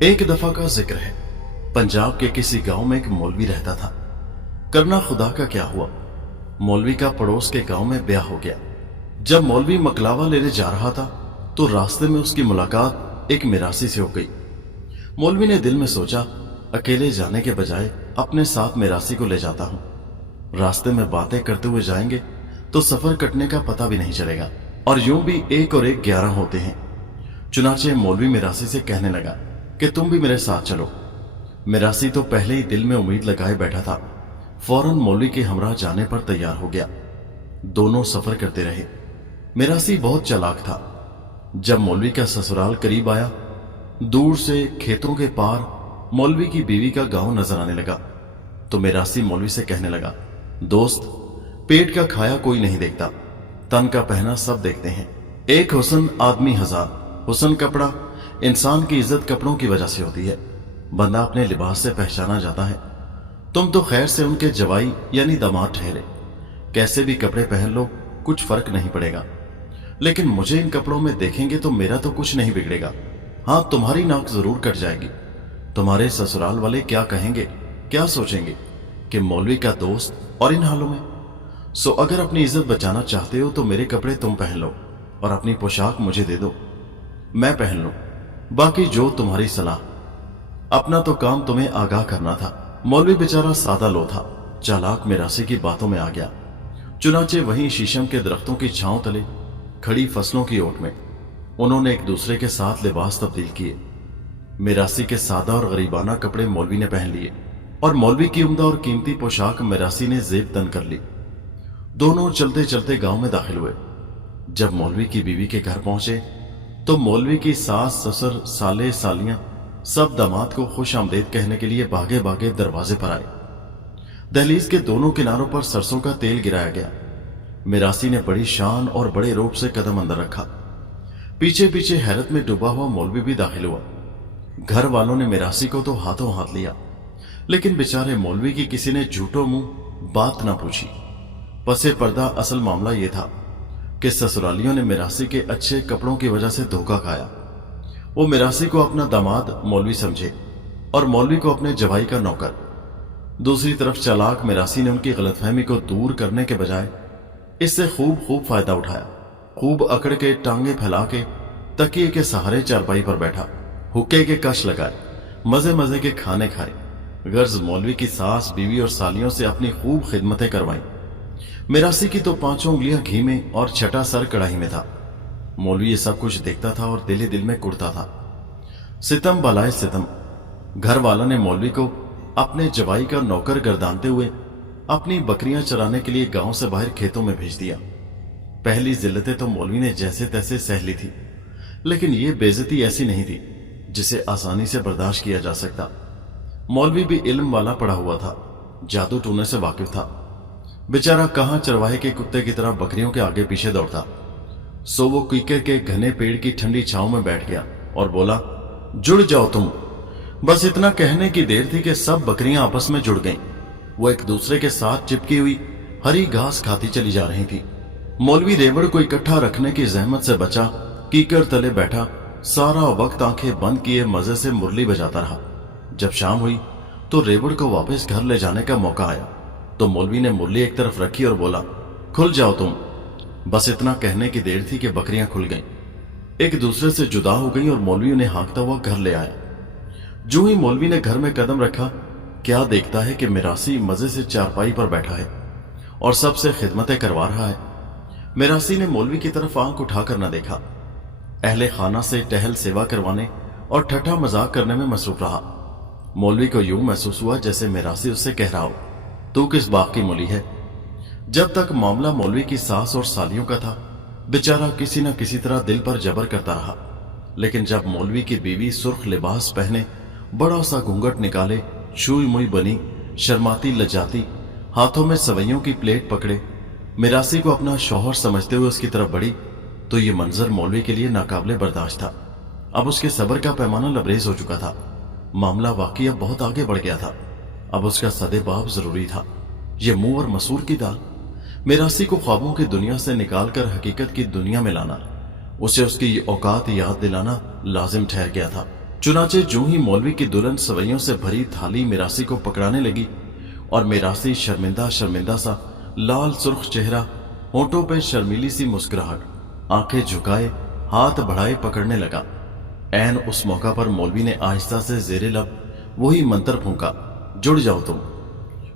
ایک دفعہ کا ذکر ہے، پنجاب کے کسی گاؤں میں ایک مولوی رہتا تھا۔ کرنا خدا کا کیا ہوا، مولوی کا پڑوس کے گاؤں میں بیاہ ہو گیا۔ جب مولوی مکلاوا لینے جا رہا تھا تو راستے میں اس کی ملاقات ایک میراثی سے ہو گئی۔ مولوی نے دل میں سوچا، اکیلے جانے کے بجائے اپنے ساتھ میراثی کو لے جاتا ہوں، راستے میں باتیں کرتے ہوئے جائیں گے تو سفر کٹنے کا پتہ بھی نہیں چلے گا، اور یوں بھی 1 اور 1 11 ہوتے ہیں۔ چنانچہ مولوی میراثی سے کہنے لگا کہ تم بھی میرے ساتھ چلو۔ میراثی تو پہلے ہی دل میں امید لگائے بیٹھا تھا، فوراً مولوی کے ہمراہ جانے پر تیار ہو گیا۔ دونوں سفر کرتے رہے۔ میراثی بہت چالاک تھا۔ جب مولوی کا سسرال قریب آیا، دور سے کھیتوں کے پار مولوی کی بیوی کا گاؤں نظر آنے لگا تو میراثی مولوی سے کہنے لگا، دوست، پیٹ کا کھایا کوئی نہیں دیکھتا، تن کا پہنا سب دیکھتے ہیں۔ ایک حسن آدمی ہزار۔ حسن کپڑا، انسان کی عزت کپڑوں کی وجہ سے ہوتی ہے، بندہ اپنے لباس سے پہچانا جاتا ہے۔ تم تو خیر سے ان کے جوائی یعنی داماد ٹھہرے، کیسے بھی کپڑے پہن لو کچھ فرق نہیں پڑے گا، لیکن مجھے ان کپڑوں میں دیکھیں گے تو میرا تو کچھ نہیں بگڑے گا، ہاں تمہاری ناک ضرور کٹ جائے گی۔ تمہارے سسرال والے کیا کہیں گے، کیا سوچیں گے کہ مولوی کا دوست اور ان حالوں میں؟ سو اگر اپنی عزت بچانا چاہتے ہو تو میرے کپڑے تم پہن لو اور اپنی پوشاک مجھے دے دو، میں پہن لوں، باقی جو تمہاری صلاح۔ اپنا تو کام تمہیں آگاہ کرنا تھا۔ مولوی بیچارہ سادہ لو تھا، چالاک میراثی کی باتوں میں آ گیا۔ چنانچہ وہیں شیشم کے درختوں کی چھاؤں تلے کھڑی فصلوں کی اوٹ میں انہوں نے ایک دوسرے کے ساتھ لباس تبدیل کیے۔ میراثی کے سادہ اور غریبانہ کپڑے مولوی نے پہن لیے اور مولوی کی عمدہ اور قیمتی پوشاک میراثی نے زیب تن کر لی۔ دونوں چلتے چلتے گاؤں میں داخل ہوئے۔ جب مولوی کی بیوی کے گھر پہنچے تو مولوی کی ساس، سسر، سالے، سالیاں سب داماد کو خوش آمدید کہنے کے لیے بھاگے بھاگے دروازے پر آئے۔ دہلیز کے دونوں کناروں پر سرسوں کا تیل گرایا گیا۔ میراثی نے بڑی شان اور بڑے روب سے قدم اندر رکھا۔ پیچھے پیچھے حیرت میں ڈوبا ہوا مولوی بھی داخل ہوا۔ گھر والوں نے میراثی کو تو ہاتھوں ہاتھ لیا، لیکن بیچارے مولوی کی کسی نے جھوٹوں منہ بات نہ پوچھی۔ پسے پردہ اصل معاملہ یہ تھا کہ سسرالیوں نے میراثی کے اچھے کپڑوں کی وجہ سے دھوکہ کھایا۔ وہ میراثی کو اپنا داماد مولوی سمجھے اور مولوی کو اپنے جوائی کا نوکر۔ دوسری طرف چالاک میراثی نے ان کی غلط فہمی کو دور کرنے کے بجائے اس سے خوب فائدہ اٹھایا۔ خوب اکڑ کے ٹانگیں پھیلا کے تکیے کے سہارے چارپائی پر بیٹھا، حکے کے کش لگائے، مزے مزے کے کھانے کھائے، غرض مولوی کی ساس، بیوی اور سالیوں سے اپنی خوب خدمتیں کروائیں۔ میراثی کی تو 5 انگلیاں گھی میں اور 6واں سر کڑاہی میں تھا۔ مولوی یہ سب کچھ دیکھتا تھا اور دل ہی دل میں کڑتا تھا۔ ستم بالائے ستم۔ گھر والا نے مولوی کو اپنے جوائی کا نوکر گردانتے ہوئے اپنی بکریاں چرانے کے لیے گاؤں سے باہر کھیتوں میں بھیج دیا۔ پہلی ذلتیں تو مولوی نے جیسے تیسے سہ لی تھی، لیکن یہ بے عزتی ایسی نہیں تھی جسے آسانی سے برداشت کیا جا سکتا۔ مولوی بھی علم والا پڑھا ہوا تھا، جادو ٹونے سے واقف تھا۔ بیچارہ کہاں چرواہے کے کتے کی طرح بکریوں کے آگے پیچھے دوڑتا۔ سو وہ کیکر کے گھنے پیڑ کی ٹھنڈی چھاؤں میں بیٹھ گیا اور بولا، جڑ جاؤ تم۔ بس اتنا کہنے کی دیر تھی کہ سب بکریاں آپس میں جڑ گئیں۔ وہ ایک دوسرے کے ساتھ چپکی ہوئی ہری گھاس کھاتی چلی جا رہی تھی۔ مولوی ریوڑ کو اکٹھا رکھنے کی زحمت سے بچا کیکر تلے بیٹھا سارا وقت آنکھیں بند کیے مزے سے مرلی بجاتا رہا۔ جب شام ہوئی تو ریوڑ کو واپس گھر لے جانے کا موقع آیا تو مولوی نے مرلی ایک طرف رکھی اور بولا، کھل جاؤ تم۔ بس اتنا کہنے کی دیر تھی کہ بکریاں کھل گئیں، ایک دوسرے سے جدا ہو گئیں اور مولوی انہیں ہانکتا ہوا گھر لے آیا۔ جو ہی مولوی نے گھر میں قدم رکھا، کیا دیکھتا ہے کہ میراثی مزے سے چارپائی پر بیٹھا ہے اور سب سے خدمتیں کروا رہا ہے۔ میراثی نے مولوی کی طرف آنکھ اٹھا کر نہ دیکھا، اہل خانہ سے ٹہل سیوا کروانے اور ٹھٹھا مذاق کرنے میں مصروف رہا۔ مولوی کو یوں محسوس ہوا جیسے میراثی اس سے کہہ رہا ہو، تو کس باغ کی مولی ہے۔ جب تک معاملہ مولوی کی ساس اور سالیوں کا تھا، بیچارہ کسی نہ کسی طرح دل پر جبر کرتا رہا، لیکن جب مولوی کی بیوی سرخ لباس پہنے، بڑا سا گھونگھٹ نکالے، چھوئی موئی بنی، شرماتی لجاتی، ہاتھوں میں سوئیوں کی پلیٹ پکڑے، میراثی کو اپنا شوہر سمجھتے ہوئے اس کی طرف بڑھی، تو یہ منظر مولوی کے لیے ناقابل برداشت تھا۔ اب اس کے صبر کا پیمانہ لبریز ہو چکا تھا۔ معاملہ واقعی اب بہت آگے بڑھ گیا تھا۔ اب اس کا سدے باب ضروری تھا۔ یہ منہ اور مسور کی دال، میراثی کو خوابوں کی دنیا سے نکال کر حقیقت کی دنیا میں لانا، اسے اس کی اوقات یاد دلانا لازم ٹھہر گیا تھا۔ चुनाचे जूं ही मौलवी की दुल्हन सवैयों से भरी थाली मिरासी को पकड़ाने लगी और मिरासी शर्मिंदा शर्मिंदा सा, लाल सुर्ख चेहरा, होंठों पे शर्मीली सी मुस्कुराहट, आंखें झुकाए हाथ बढ़ाए पकड़ने लगा। ऐन उस मौका पर मौलवी ने आहिस्ता से जेरे लब वही मंत्र फूंका, जुड़ जाओ तुम।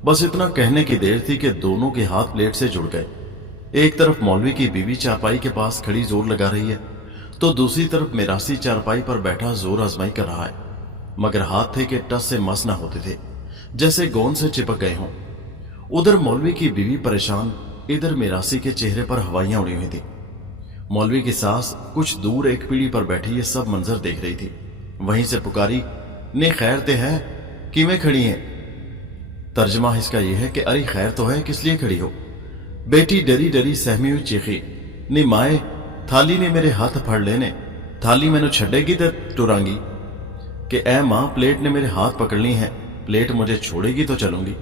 बस इतना कहने की देर थी कि दोनों के हाथ प्लेट से जुड़ गए। एक तरफ मौलवी की बीवी चारपाई के पास खड़ी जोर लगा रही है, तो दूसरी तरफ मिरासी चारपाई पर बैठा जोर आजमाई कर रहा है, मगर हाथ थे कि टस से मस न होते थे, जैसे गोंद से चिपक गए हों। उधर मौलवी की बीवी परेशान, इधर मिरासी के चेहरे पर हवाइयां उड़ी हुई थी। मौलवी की सास कुछ दूर एक पीढ़ी पर बैठी ये सब मंजर देख रही थी। वहीं से पुकारी, ने खैर ते है, किमें खड़ी है। तर्जमा इसका यह है कि अरे खैर तो है, किस लिए खड़ी हो। बेटी डरी डरी सहमी हुई चीखी, नी माए थाली ने मेरे हाथ फड़ लेने, थाली मैनू छड़ेगी तो टुरांगी। कि ऐ मां, प्लेट ने मेरे हाथ पकड़नी है, प्लेट मुझे छोड़ेगी तो चलूंगी।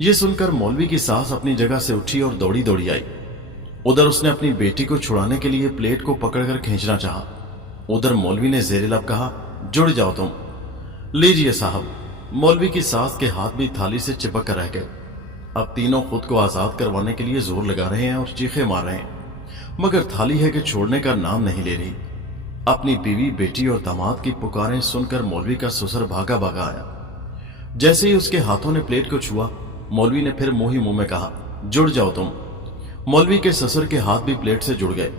ये सुनकर मौलवी की सास अपनी जगह से उठी और दौड़ी दौड़ी आई। उधर उसने अपनी बेटी को छुड़ाने के लिए प्लेट को पकड़कर खींचना चाहा। उधर मौलवी ने जेरे लब कहा, जुड़ जाओ तुम। लीजिए साहब। मौलवी की सास के हाथ भी थाली से चिपक कर रह गए। अब तीनों खुद को आजाद करवाने के लिए जोर लगा रहे हैं और चीखे मार रहे हैं, मगर थाली है कि छोड़ने का नाम नहीं ले रही। अपनी बीवी, बेटी और दामाद की पुकारें सुनकर मौलवी का ससुर भागा भागा आया। जैसे ही उसके हाथों ने प्लेट को छुआ, मौलवी ने फिर मुंह ही मुंह में कहा, जुड़ जाओ तुम। मौलवी के ससुर के हाथ भी प्लेट से जुड़ गए।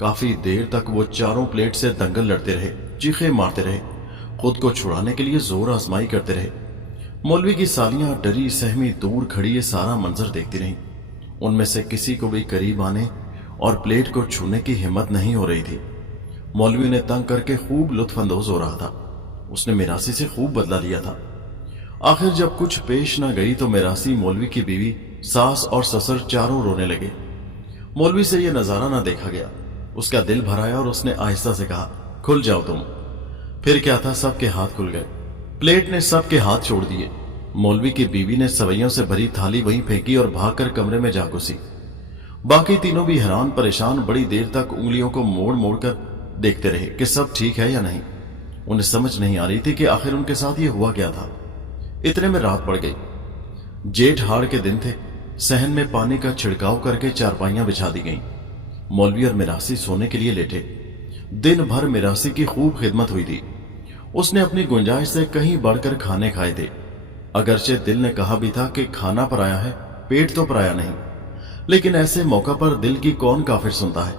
काफी देर तक वो चारों प्लेट से दंगल लड़ते रहे, चीखे मारते रहे, खुद को छुड़ाने के लिए जोर आजमाई करते रहे। मौलवी की सालियां डरी सहमी दूर खड़ी ये सारा मंजर देखती रहीं। उनमें से किसी को भी करीब आने और प्लेट को छूने की हिम्मत नहीं हो रही थी। मौलवी ने तंग करके खूब लुत्फानंदोज हो रहा था। उसने मिरासी से खूब बदला लिया था। आखिर जब कुछ पेश न गई तो मिरासी, मौलवी की बीवी, सास और ससुर चारों रोने लगे। मौलवी से यह नजारा न देखा गया। उसका दिल भर आया और उसने आहिस्ता से कहा, खुल जाओ तुम। फिर क्या था, सबके हाथ खुल गए। प्लेट ने सबके हाथ छोड़ दिए। मौलवी की बीवी ने सवैयों से भरी थाली वहीं फेंकी और भागकर कमरे में जा घुसी। बाकी तीनों भी हैरान परेशान बड़ी देर तक उंगलियों को मोड़ मोड़ कर देखते रहे कि सब ठीक है या नहीं। उन्हें समझ नहीं आ रही थी कि आखिर उनके साथ ये हुआ क्या था। इतने में रात पड़ गई। जेठ हाड़ के दिन थे। सहन में पानी का छिड़काव करके चारपाइयां बिछा दी गईं। मौलवी और मिरासी सोने के लिए लेटे। दिन भर मिरासी की खूब खिदमत हुई थी। उसने अपनी गुंजाइश से कहीं बढ़कर खाने खाए थे। अगरचे दिल ने कहा भी था कि खाना पराया है, पेट तो पराया नहीं, लेकिन ऐसे मौका पर दिल की कौन काफिर सुनता है।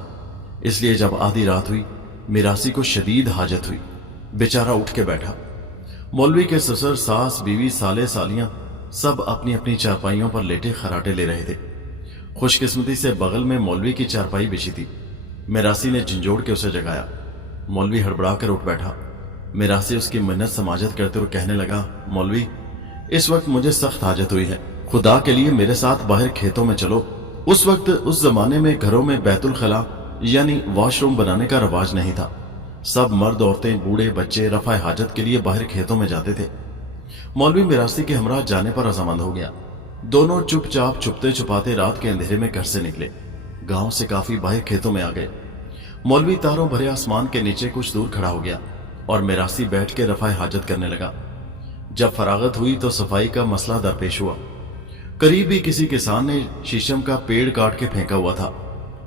इसलिए जब आधी रात हुई, मिरासी को शदीद हाजत हुई। बेचारा उठ के बैठा। मौलवी के ससुर, सास, बीवी, साले सालियां सब अपनी अपनी चारपाइयों पर लेटे खराटे ले रहे थे। खुशकिस्मती से बगल में मौलवी की चारपाई बिछी थी। मिरासी ने झंझोड़ के उसे जगाया। मौलवी हड़बड़ा कर उठ बैठा। मिरासी उसकी मिन्नत समाजत करते हुए कहने लगा, मौलवी, इस वक्त मुझे सख्त हाजत हुई है, खुदा के लिए मेरे साथ बाहर खेतों में चलो। उस वक्त उस जमाने में घरों में बैतुल खला यानी वॉशरूम बनाने का रवाज नहीं था। सब मर्द, औरतें, बूढ़े, बच्चे रफा हाजत के लिए बाहर खेतों में जाते थे। मौलवी मिरासी के हमरा जाने पर रजामंद हो गया। दोनों चुपचाप छुपते छुपाते रात के अंधेरे में घर से निकले। गांव से काफी बाहर खेतों में आ गए। मौलवी तारों भरे आसमान के नीचे कुछ दूर खड़ा हो गया और मिरासी बैठ के रफा हाजत करने लगा। जब फरागत हुई तो सफाई का मसला दरपेश हुआ। करीब ही किसी किसान ने शीशम का पेड़ काट के फेंका हुआ था।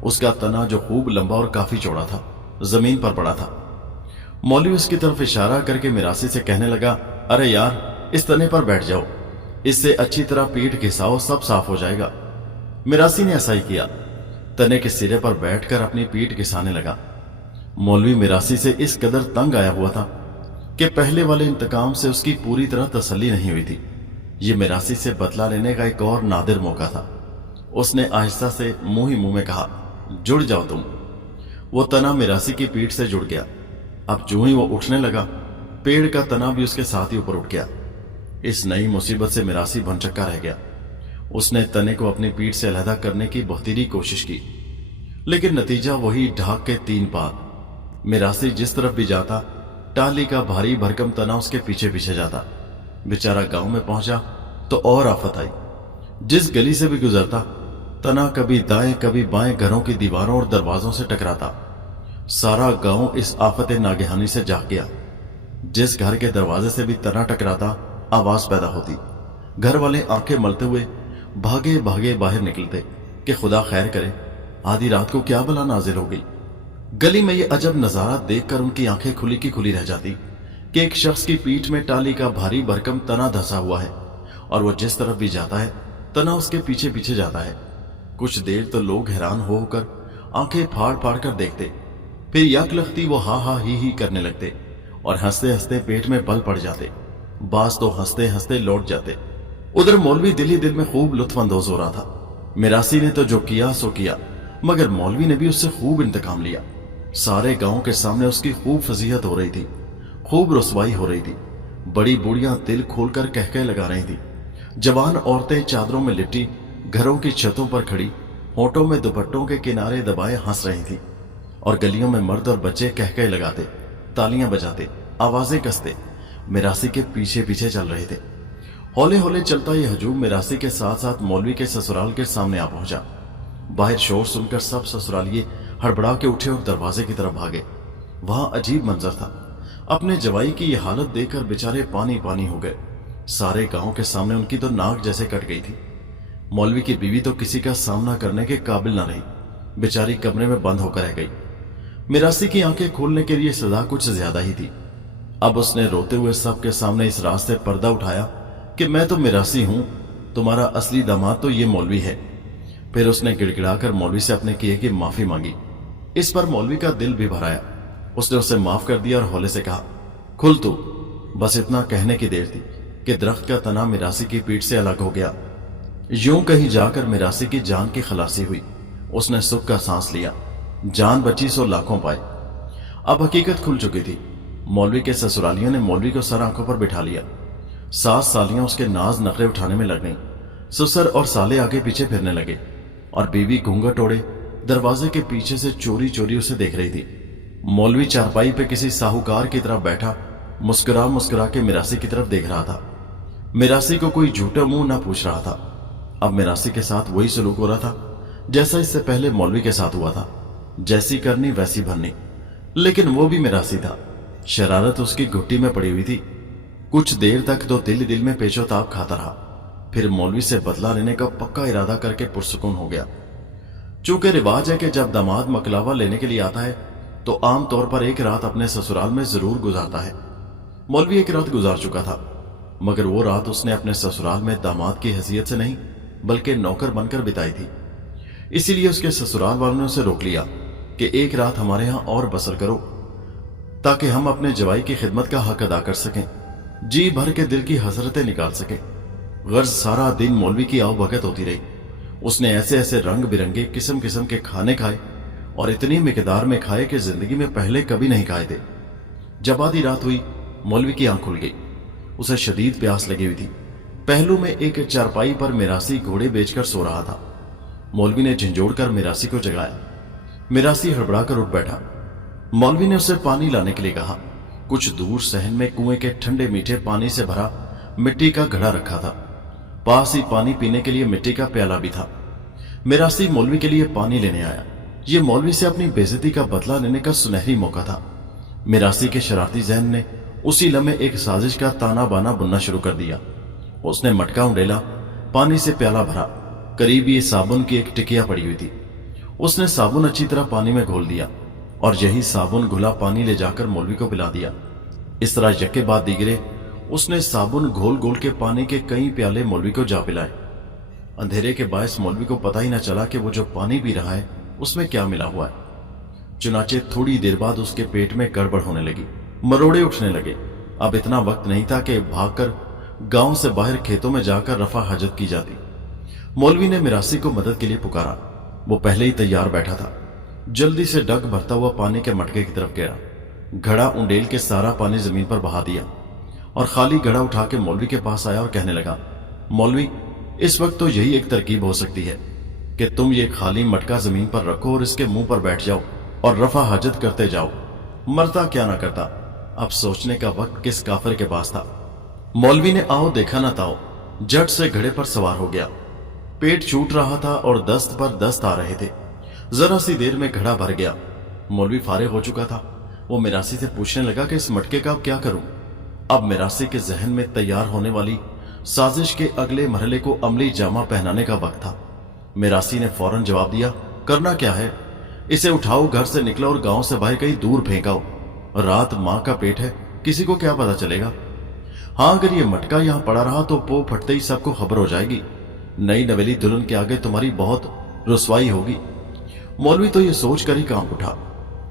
उसका तना, जो खूब लंबा और काफी चौड़ा था, जमीन पर पड़ा था। मौलवी उसकी तरफ इशारा करके मिरासी से कहने लगा, अरे यार, इस तने पर बैठ जाओ, इससे अच्छी तरह पीठ घिसाओ, सब साफ हो जाएगा। मिरासी ने ऐसा ही किया। तने के सिरे पर बैठकर अपनी पीठ घिसाने लगा। मौलवी मिरासी से इस कदर तंग आया हुआ था कि पहले वाले इंतकाम से उसकी पूरी तरह तसल्ली नहीं हुई थी। ये मिरासी से बदला लेने का एक और नादिर मौका था। उसने आहिस्ता से मुंह ही मुंह में कहा, जुड़ जाओ तुम। वो तना मिरासी की पीठ से जुड़ गया। अब जो ही वो उठने लगा, पेड़ का तना भी उसके साथ ही ऊपर उठ गया। इस नई मुसीबत से मिरासी भनचक्का रह गया। उसने तने को अपनी पीठ से अलहदा करने की बहुतीरी कोशिश की, लेकिन नतीजा वही ढाक के 3 पाद। मिरासी जिस तरफ भी जाता, टाली का भारी भरकम तना उसके पीछे पीछे जाता। बेचारा गांव में पहुंचा तो और आफत आई। जिस गली से भी गुजरता, तना कभी दाएं कभी बाएं घरों की दीवारों और दरवाजों से टकराता। सारा गांव इस आफत नागहानी से जाग गया। जिस घर के दरवाजे से भी तना टकराता आवाज पैदा होती। घर वाले आंखें मलते हुए भागे भागे बाहर निकलते कि खुदा खैर करे, आधी रात को क्या बला नाजिल हो गई। गली में ये अजब नजारा देखकर उनकी आंखें खुली की खुली रह जाती कि एक शख्स की पीठ में टाली का भारी भरकम तना धंसा हुआ है और वो जिस तरफ भी जाता है तना उसके पीछे पीछे जाता है। कुछ देर तो लोग हैरान होकर आंखें फाड़ फाड़ कर देखते, फिर यक लगती वो हा हा ही करने लगते और हंसते हंसते पेट में बल पड़ जाते। बास तो हंसते हंसते लौट जाते। उधर मौलवी दिल ही दिल में खूब लुत्फानंदोज हो रहा था। मिरासी ने तो जो किया सो किया, मगर मौलवी ने भी उससे खूब इंतकाम लिया। सारे गांव के सामने उसकी खूब फजीहत हो रही थी, खूब रुसवाई हो रही थी। बड़ी बूढ़ियां दिल खोलकर कहकह लगा रही थी। जवान औरतें चादरों में लिपटी घरों की छतों पर खड़ी होठों में दुपट्टों के किनारे दबाए हंस रही थी और गलियों में मर्द और बच्चे कहकह लगाते, तालियां बजाते, आवाजें कसते मिरासी के पीछे पीछे चल रहे थे। हौले हौले चलता यह हजूम मिरासी के साथ साथ मौलवी के ससुराल के सामने आ पहुंचा। बाहर शोर सुनकर सब ससुरालिये हड़बड़ा के उठे और दरवाजे की तरफ भागे। वहां अजीब मंजर था। अपने जवाई की यह हालत देखकर बेचारे पानी पानी हो गए। सारे गांव के सामने उनकी तो नाक जैसे कट गई थी। मौलवी की बीवी तो किसी का सामना करने के काबिल न रही, बेचारी कमरे में बंद होकर रह गई। मिरासी की आंखें खोलने के लिए सजा कुछ ज्यादा ही थी। अब उसने रोते हुए सबके सामने इस रात से पर्दा उठाया कि मैं तो मिरासी हूं, तुम्हारा असली दामाद तो ये मौलवी है। फिर उसने गिड़गिड़ाकर मौलवी से अपने किए की माफी मांगी। इस पर मौलवी का दिल भी भर आया। उसने उसे माफ कर दिया और हौले से कहा, खुल तू। बस इतना कहने की देर थी कि दरख्त का तना मिरासी की पीठ से अलग हो गया। यूं कहीं जाकर मिरासी की जान की खलासी हुई। उसने सुख का सांस लिया। जान बची सो लाखों पाए। अब हकीकत खुल चुकी थी। मौलवी के ससुरालियों ने मौलवी को सर आंखों पर बिठा लिया। सास सालियां उसके नाज नखरे उठाने में लग गईं। ससुर और साले आगे पीछे फिरने लगे और बीवी घूंघट ओढ़े दरवाजे के पीछे से चोरी चोरी उसे देख रही थी। मौलवी चारपाई पे किसी साहूकार की तरफ बैठा मुस्कुरा मुस्कुरा के मिरासी की तरफ देख रहा था। मिरासी को कोई झूठा मुंह ना पूछ रहा था। अब मिरासी के साथ वही सलूक हो रहा था जैसा इससे पहले मौलवी के साथ हुआ था। जैसी करनी वैसी भरनी। लेकिन वो भी मिरासी था। शरारत उसकी घुट्टी में पड़ी हुई थी। कुछ देर तक तो दिल दिल में पेचोताप खाता रहा। फिर मौलवी से बदला लेने का पक्का इरादा करके पुरसुकून हो गया। चूंकि रिवाज है कि जब दामाद मकलावा लेने के लिए आता है तो आम तौर पर एक रात अपने ससुराल में जरूर गुजारता है। मौलवी एक रात गुजार चुका था, मगर वो रात उसने अपने ससुराल में दामाद की हैसियत से नहीं बल्कि नौकर बनकर बिताई थी। इसीलिए उसके ससुराल वालों ने उसे रोक लिया कि एक रात हमारे यहां और बसर करो ताकि हम अपने जवाई की खिदमत का हक अदा कर सकें, जी भर के दिल की हसरतें निकाल सकें। गर्ज सारा दिन मौलवी की आओ भगत होती रही। उसने ऐसे ऐसे रंग बिरंगे किस्म किस्म के खाने खाए और इतनी मिकदार में खाए कि जिंदगी में पहले कभी नहीं खाए थे। जब आधी रात हुई मौलवी की आंख खुल गई। उसे शदीद प्यास लगी हुई थी। पहलू में एक चारपाई पर मिरासी घोड़े बेचकर सो रहा था। मौलवी ने झंझोड़कर मिरासी को जगाया। मिरासी हड़बड़ाकर उठ बैठा। मौलवी ने उसे पानी लाने के लिए कहा। कुछ दूर सहन में कुएं के ठंडे मीठे पानी से भरा मिट्टी का घड़ा रखा था। पास ही पानी पीने के लिए मिट्टी का प्याला भी था। मिरासी मौलवी के लिए पानी लेने आया। ये मौलवी से अपनी बेइज्जती का बदला लेने का सुनहरी मौका था। मिरासी के शरारती जहन ने उसी लम्हे एक साजिश का ताना बाना बुनना शुरू कर दिया। उसने मटका उंडेला, पानी से प्याला भरा। करीब ये साबुन की एक टिकिया पड़ी हुई थी। उसने साबुन अच्छी तरह पानी में घोल दिया और यही साबुन घुला पानी ले जाकर मौलवी को पिला दिया। इस तरह यके बाद दीगरे उसने साबुन घोल घोल के पानी के कई प्याले मौलवी को जा पिलाए। अंधेरे के बायस मौलवी को पता ही न चला कि वो जो पानी पी रहा है उसमें क्या मिला हुआ है। चुनाचे थोड़ी देर बाद उसके पेट में गड़बड़ होने लगी, मरोड़े उठने लगे। अब इतना वक्त नहीं था कि भागकर गांव से बाहर खेतों में जाकर रफा हजत की जाती। मौलवी ने मिरासी को मदद के लिए पुकारा। वो पहले ही तैयार बैठा था। जल्दी से डग भरता हुआ पानी के मटके की तरफ गिरा। घड़ा उंडेल के सारा पानी जमीन पर बहा दिया और खाली घड़ा उठा के मौलवी के पास आया और कहने लगा, मौलवी, इस वक्त तो यही एक तरकीब हो सकती है कि तुम ये खाली मटका जमीन पर रखो और इसके मुंह पर बैठ जाओ और रफा हजत करते जाओ। मरता क्या ना करता। अब सोचने का वक्त किस काफिर के पास था। मौलवी ने आओ देखा ना ताओ झट से घड़े पर सवार हो गया। पेट छूट रहा था और दस्त पर दस्त आ रहे थे। जरा सी देर में घड़ा भर गया। मौलवी फारिग हो चुका था। वो मिरासी से पूछने लगा कि इस मटके का अब क्या करूं। अब मिरासी के जहन में तैयार होने वाली साजिश के अगले मरहले को अमली जामा पहनाने का वक्त था। मिरासी ने फौरन जवाब दिया, करना क्या है, इसे उठाओ, घर से निकलो और गांव से बाहर कहीं दूर फेंकाओ। रात मां का पेट है, किसी को क्या पता चलेगा। हाँ, अगर ये मटका यहां पड़ा रहा तो पो फटते ही सबको खबर हो जाएगी। नई नवेली दुल्हन के आगे तुम्हारी बहुत रुसवाई होगी। मौलवी तो ये सोच कर ही कांप उठा।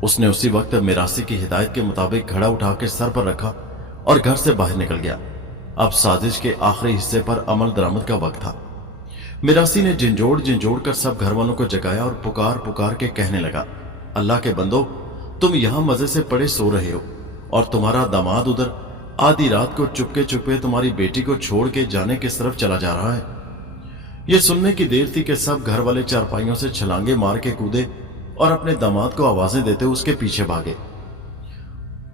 उसने उसी वक्त मिरासी की हिदायत के मुताबिक घड़ा उठा के सर पर रखा और घर से बाहर निकल गया। अब साजिश के आखिरी हिस्से पर अमल दरामद का वक्त था। मिरासी ने झिंझोड़ कर सब घर वालों को जगाया और पुकार पुकार के कहने लगा, अल्लाह के बंदो, तुम यहां मजे से पड़े सो रहे हो और तुम्हारा दामाद उधर आधी रात को चुपके चुपके तुम्हारी बेटी को छोड़ के जाने किस तरफ चला जा रहा है। यह सुनने की देर थी कि सब घर वाले चारपाइयों से छलांगे मार के कूदे और अपने दामाद को आवाजें देते उसके पीछे भागे।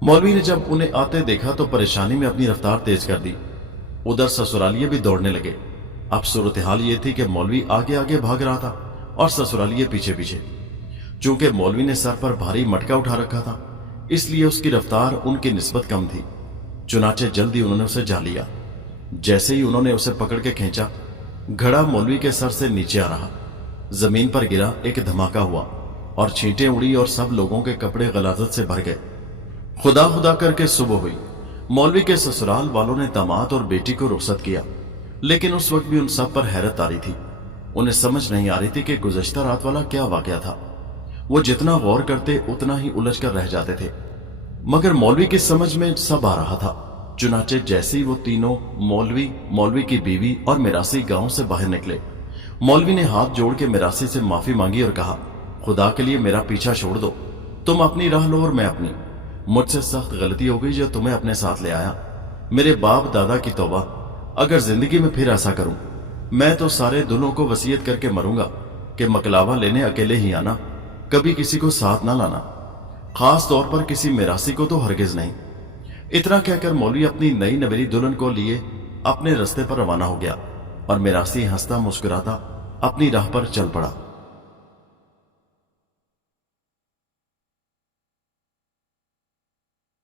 मौलवी ने जब उन्हें आते देखा तो परेशानी में अपनी रफ्तार तेज कर दी। उधर ससुरालिये भी दौड़ने लगे। अब सूरत हाल ये थी कि मौलवी आगे आगे भाग रहा था और ससुरालिये पीछे पीछे। चूंकि मौलवी ने सर पर भारी मटका उठा रखा था, इसलिए उसकी रफ्तार उनकी निस्बत कम थी। चुनाचे जल्दी उन्होंने उसे जा लिया। जैसे ही उन्होंने उसे पकड़ के खींचा, घड़ा मौलवी के सर से नीचे आ रहा, जमीन पर गिरा, एक धमाका हुआ और छींटें उड़ी और सब लोगों के कपड़े गलाजत से भर गए। खुदा खुदा करके सुबह हुई। मौलवी के ससुराल वालों ने दामाद और बेटी को रुखसत किया, लेकिन उस वक्त भी उन सब पर हैरत आ रही थी। उन्हें समझ नहीं आ रही थी कि गुज़श्ता रात वाला क्या वाकया था। वो जितना गौर करते उतना ही उलझ कर रह जाते थे, मगर मौलवी की समझ में सब आ रहा था। चुनाचे जैसे ही वो तीनों, मौलवी की बीवी और मिरासी गांव से बाहर निकले, मौलवी ने हाथ जोड़ के मिरासी से माफी मांगी और कहा, खुदा के लिए मेरा पीछा छोड़ दो, तुम अपनी राह लो और मैं अपनी। मुझसे सख्त गलती हो गई जो तुम्हें अपने साथ ले आया। मेरे बाप दादा की तौबा, अगर जिंदगी में फिर ऐसा करूं, मैं तो सारे दुल्हों को वसीयत करके मरूंगा कि मकलावा लेने अकेले ही आना, कभी किसी को साथ ना लाना, खास तौर पर किसी मिरासी को तो हरगिज नहीं। इतना कहकर मौलवी अपनी नई नवेली दुल्हन को लिए अपने रास्ते पर रवाना हो गया और मिरासी हंसता मुस्कुराता अपनी राह पर चल पड़ा।